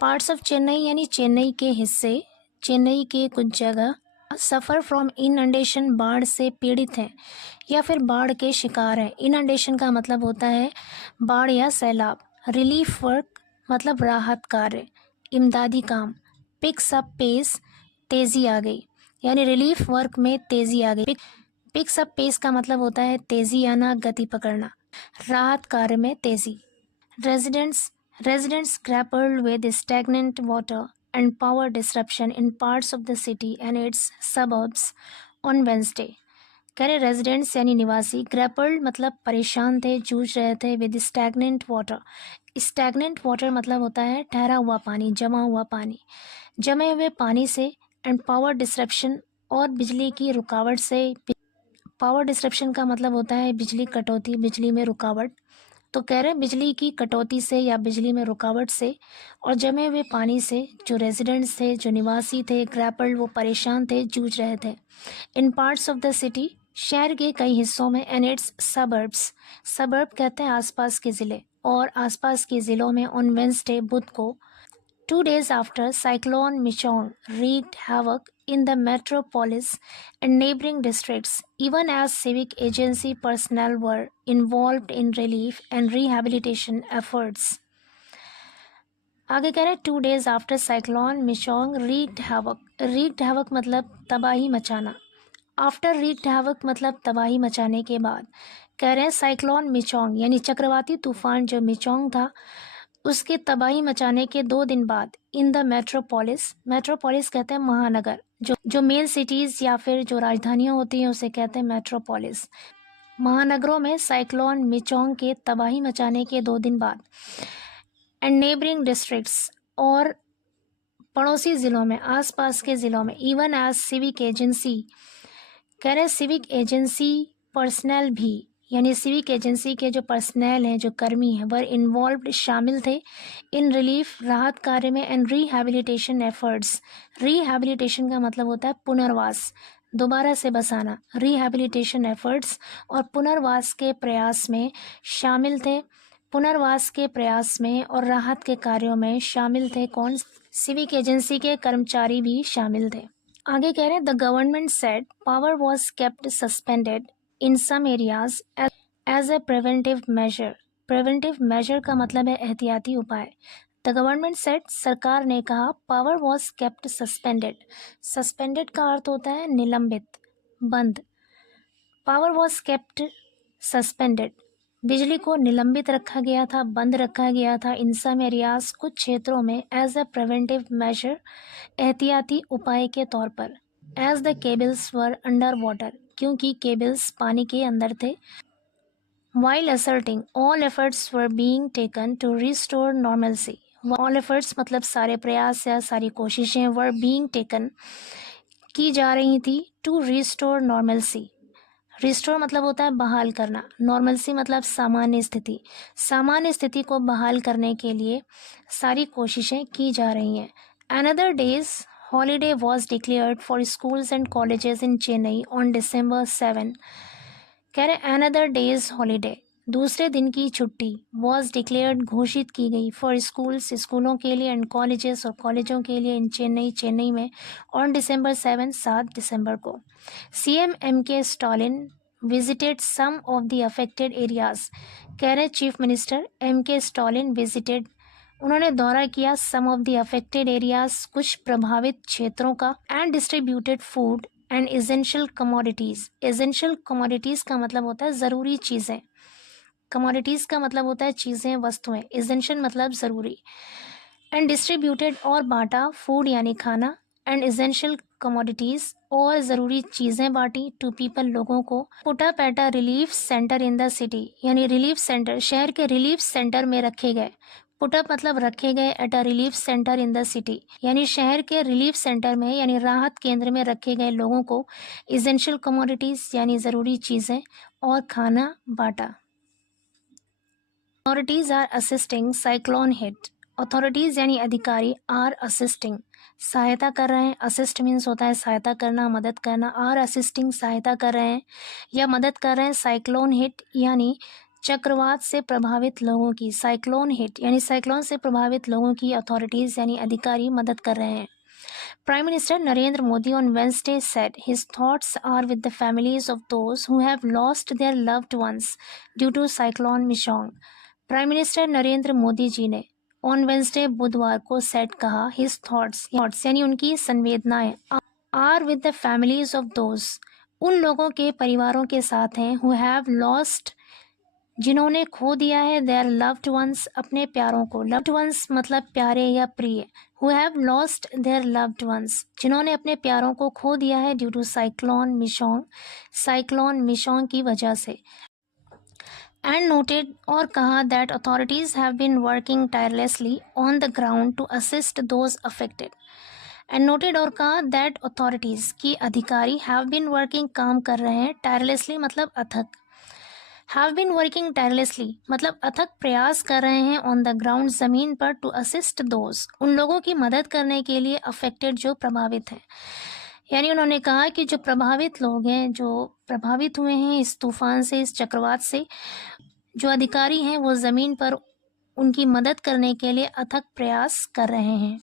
Parts of Chennai यानी चेन्नई के हिस्से, चेन्नई के कुछ जगह सफ़र फ्रॉम इनंडेशन, बाढ़ से पीड़ित हैं या फिर बाढ़ के शिकार हैं। इनंडेशन का मतलब होता है बाढ़ या सैलाब। रिलीफ वर्क मतलब राहत कार्य, इमदादी काम। पिक्स अप पेस, तेज़ी आ गई, यानी रिलीफ वर्क में तेज़ी आ गई। पिक्स अप पेस का मतलब होता है तेज़ी आना, गति पकड़ना। राहत कार्य में तेज़ी। Residents grappled with stagnant water and power disruption in parts of the city and its suburbs on Wednesday. कह रहे रेजिडेंट्स यानी निवासी, ग्रैपल्ड मतलब परेशान थे, जूझ रहे थे with stagnant water. Stagnant water मतलब होता है ठहरा हुआ पानी, जमा हुआ पानी, जमे हुए पानी से, एंड पावर डिसरप्शन और बिजली की रुकावट से। पावर डिसरप्शन का मतलब होता है बिजली कटौती, बिजली में रुकावट। तो कह रहे हैं बिजली की कटौती से या बिजली में रुकावट से और जमे हुए पानी से जो रेजिडेंट्स थे, जो निवासी थे, ग्रैपल्ड वो परेशान थे, जूझ रहे थे। इन पार्ट्स ऑफ द सिटी, शहर के कई हिस्सों में, एंड इट्स सबर्ब्स, सबर्ब कहते हैं आसपास के ज़िले, और आसपास के ज़िलों में ऑन वेंसडे, बुध को, 2 days after Cyclone Michong wreaked havoc in the metropolis and neighboring districts, even as civic agency personnel were involved in relief and rehabilitation efforts. आगे कह रहे हैं 2 days after Cyclone Michong wreaked havoc. Wreaked havoc मतलब तबाही मचाना। After wreaked havoc मतलब तबाही मचाने के बाद। कह रहे हैं साइक्लोन मिचोंग यानी चक्रवाती तूफान जो मिचोंग था उसके तबाही मचाने के 2 दिन बाद, इन द मेट्रोपोलिस, मेट्रोपोलिस कहते हैं महानगर, जो मेन सिटीज़ या फिर जो राजधानियाँ होती हैं उसे कहते हैं मेट्रोपोलिस। महानगरों में साइक्लोन मिचोंग के तबाही मचाने के 2 दिन बाद, एंड नेबरिंग डिस्ट्रिक्ट्स और पड़ोसी ज़िलों में, आसपास के ज़िलों में, इवन एज सिविक एजेंसी, कह रहे सिविक एजेंसी पर्सनल भी, यानी सिविक एजेंसी के जो पर्सनल हैं, जो कर्मी हैं, वर इन्वॉल्व्ड, शामिल थे, इन रिलीफ, राहत कार्य में, एंड रिहैबिलिटेशन एफर्ट्स। रिहैबिलिटेशन का मतलब होता है पुनर्वास, दोबारा से बसाना। रिहैबिलिटेशन एफर्ट्स और पुनर्वास के प्रयास में शामिल थे। पुनर्वास के प्रयास में और राहत के कार्यों में शामिल थे कौन? सिविक एजेंसी के कर्मचारी भी शामिल थे। आगे कह रहे हैं the government said power was kept suspended in some areas as a preventive measure. Preventive measure का मतलब है एहतियाती उपाय। द गवर्नमेंट सेड, सरकार ने कहा, power was kept suspended. Suspended का अर्थ होता है निलंबित, बंद। पावर वॉज केप्ट सस्पेंडेड, बिजली को निलंबित रखा गया था, बंद रखा गया था, इन सम एरियाज, कुछ क्षेत्रों में, एज अ प्रिवेंटिव मेजर, एहतियाती उपाय के तौर पर। As the cables were under water, क्योंकि केबल्स पानी के अंदर थे। While asserting all efforts were being taken to restore normalcy. All efforts मतलब सारे प्रयास या सारी कोशिशें, वर बीइंग टेकन की जा रही थी, टू रिस्टोर नॉर्मलसी। रिस्टोर मतलब होता है बहाल करना, नॉर्मलसी मतलब सामान्य स्थिति। सामान्य स्थिति को बहाल करने के लिए सारी कोशिशें की जा रही हैं। Another days holiday was declared for schools and colleges in Chennai on December 7। कह रहे अनदर डेज हॉलीडे, दूसरे दिन की छुट्टी, वॉज डिक्लेयर्ड घोषित की गई, फॉर स्कूल्स स्कूलों के लिए, एंड कॉलेजेस और कॉलेजों के लिए, इन चेन्नई चेन्नई में, ऑन December 7 7 दिसंबर को। CM MK Stalin visited some of the affected areas. कह रहे chief minister MK Stalin visited, उन्होंने दौरा किया, some of the affected areas, कुछ प्रभावित क्षेत्रों का, and distributed food and essential commodities. Essential commodities का मतलब होता है ज़रूरी चीज़ें, कमोडिटीज़ का मतलब होता है चीज़ें, वस्तुएं, एसेंशियल मतलब ज़रूरी, एंड डिस्ट्रीब्यूटेड और बांटा, फूड यानी खाना, एंड एसेंशियल कमोडिटीज़ और ज़रूरी चीज़ें बांटी, टू पीपल लोगों को। Put up at a relief centre in the city, यानी रिलीफ सेंटर, शहर के रिलीफ सेंटर में रखे गए। पुटअप मतलब रखे गए, at a relief centre in the city, यानी शहर के रिलीफ सेंटर में यानी राहत केंद्र में रखे गए लोगों को एसेंशियल कमोडिटीज़ यानी ज़रूरी चीज़ें और खाना बांटा। Authorities are assisting cyclone hit. Authorities यानी अधिकारी, आर असिस्टिंग सहायता कर रहे हैं। असिस्ट मीन्स होता है सहायता करना, मदद करना। आर असिस्टिंग सहायता कर रहे हैं या मदद कर रहे हैं। साइक्लोन हिट यानी चक्रवात से प्रभावित लोगों की, साइक्लोन हिट यानी साइक्लोन से प्रभावित लोगों की अथॉरिटीज यानी अधिकारी मदद कर रहे हैं। Prime Minister Narendra Modi on Wednesday said his thoughts are with the families of those who have lost their loved ones due to cyclone Michaung. Prime minister Narendra Modi ji ने ऑन वेंसडे बुधवार को सेट कहा हिज थॉट्स यानी उनकी संवेदनाएं are with the families of those उन लोगों के परिवारों के साथ हैं हु हैव लॉस्ट जिन्होंने खो दिया है देयर लव्ड वंस अपने प्यारों को। लव्ड वंस मतलब प्यारे या प्रिय। Who have lost their loved ones जिन्होंने अपने प्यारों को खो दिया है ड्यू टू साइक्लोन मिशोंग की वजह से। एंड नोटेड और कहा that authorities have been working tirelessly on the ground to assist those affected. And noted और कहा दैट अथॉरिटीज की अधिकारी हैव बीन वर्किंग काम कर रहे हैं। टायरलेसली मतलब अथक। हैव बीन वर्किंग टायरलेसली मतलब अथक प्रयास कर रहे हैं ऑन द ग्राउंड ज़मीन पर टू असिस्ट दोज उन लोगों की मदद करने के लिए अफेक्टेड जो प्रभावित हैं। यानी उन्होंने कहा कि जो प्रभावित लोग हैं जो प्रभावित हुए हैं इस तूफान से, इस चक्रवात से, जो अधिकारी हैं वो ज़मीन पर उनकी मदद करने के लिए अथक प्रयास कर रहे हैं।